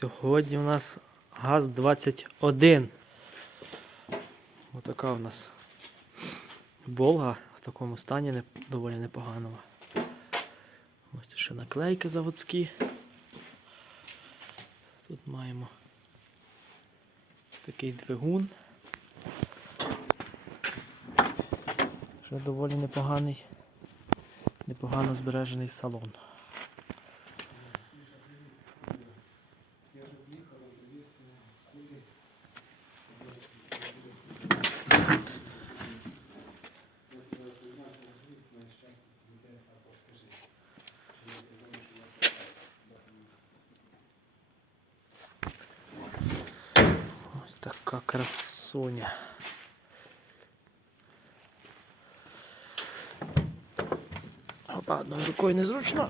Сьогодні у нас ГАЗ-21. Отака у нас Волга в такому стані доволі непоганому. Ось ще наклейки заводські. Тут маємо такий двигун. Ще доволі непоганий, непогано збережений салон. Ось така красуня. Опа, одною рукою незручно.